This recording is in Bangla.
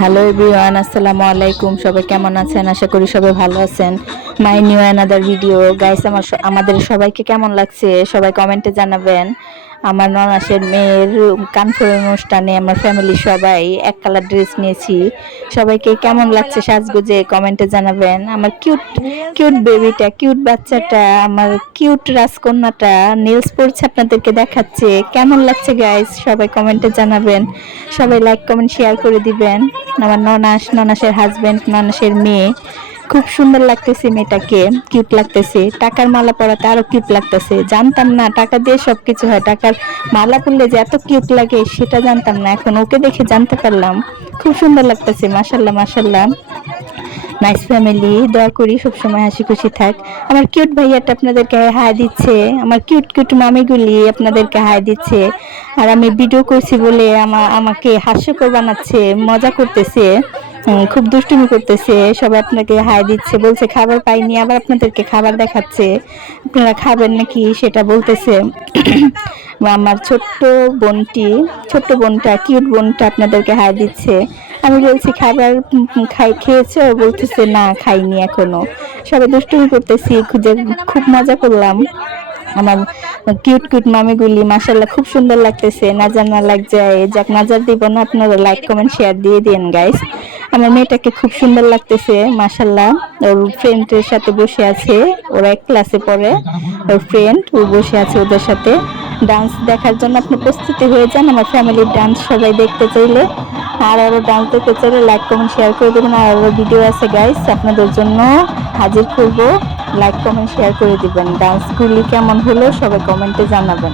হ্যালো এভরিওয়ান, আসসালামু আলাইকুম। সবাই কেমন আছেন? আশা করি সবাই ভালো আছেন। My new another video guys. আমাদের সবাইকে কেমন লাগছে সবাই কমেন্টে জানাবেন। আমার ননাসের মেয়ের কানফুলের অনুষ্ঠানে আমার ফ্যামিলি সবাই এক কালার ড্রেস নিয়েছি। সবাইকে কেমন লাগছে সাজগোজে কমেন্টে জানাবেন। আমার কিউট কিউট বেবিটা, কিউট বাচ্চাটা, আমার কিউট রাজকন্যাটা নেলস পরছে, আপনাদেরকে দেখাচ্ছে। কেমন লাগছে গাইস সবাই কমেন্টে জানাবেন। সবাই লাইক কমেন্ট শেয়ার করে দিবেন। আমার ননাসের হাজবেন্ড, ননাসের মেয়ে, খুব সুন্দর লাগতেছে মেয়েটাকে, কিউট লাগতেছে। টাকার মালা পরাতে আরো কিউট লাগতেছে। জানতাম না টাকা দিয়ে সবকিছু হয়, টাকার মালা পরলে যে এত কিউট লাগে সেটা জানতাম না, এখন ওকে দেখে জানতে পারলাম। খুব সুন্দর লাগতেছে, মাশাল্লাহ মাশাল্লাহ। নাইস ফ্যামিলি, দোয়া করি সবসময় হাসি খুশি থাক। আমার কিউট ভাইয়াটা আপনাদেরকে হাই দিচ্ছে, আমার কিউট কিউট মামিগুলি আপনাদেরকে হাই দিচ্ছে। আর আমি ভিডিও করছি বলে আমাকে হাস্যকর বানাচ্ছে, মজা করতেছে, খুব দুষ্টুমি করতেছে। সবাই আপনাকে হাই দিচ্ছে, বলছে খাবার পাইনি, আবার আপনাদেরকে খাবার দেখাচ্ছে, আপনারা খাবেন নাকি সেটা বলতেছে। আমার ছোট্ট বোনটা, কিউট বোনটা আপনাদেরকে হাই দিচ্ছে। আমি বলছি খাবার খেয়েছো? বলতেছে না খাইনি এখনো। সবাই দুষ্টুমি করতেছি, খুঁজে খুব মজা করলাম। আমার কিউট কিউট মামিগুলি মাশাল্লাহ খুব সুন্দর লাগতেছে। নাজার না লাগ যায়, যাক নাজার দিব না, আপনারা লাইক কমেন্ট শেয়ার দিয়ে দিন গাইস। আমার মেয়েটাকে খুব সুন্দর লাগতেছে মাশাল্লাহ। ওর ফ্রেন্ডের সাথে বসে আছে, ওরা এক ক্লাসে পড়ে, ওর ফ্রেন্ড ও বসে আছে ওদের সাথে। ডান্স দেখার জন্য আপনি প্রস্তুতি হয়ে যান। আমার ফ্যামিলির ডান্স সবাই দেখতে চাইলে, আর আরো ডান্স দেখতে চাইলে লাইক কমেন্ট শেয়ার করে দেবেন। আর আরো ভিডিও আছে গাইস আপনাদের জন্য হাজির করব, লাইক কমেন্ট শেয়ার করে দিবেন। ডান্সগুলি কেমন হলো সবাই কমেন্টে জানাবেন।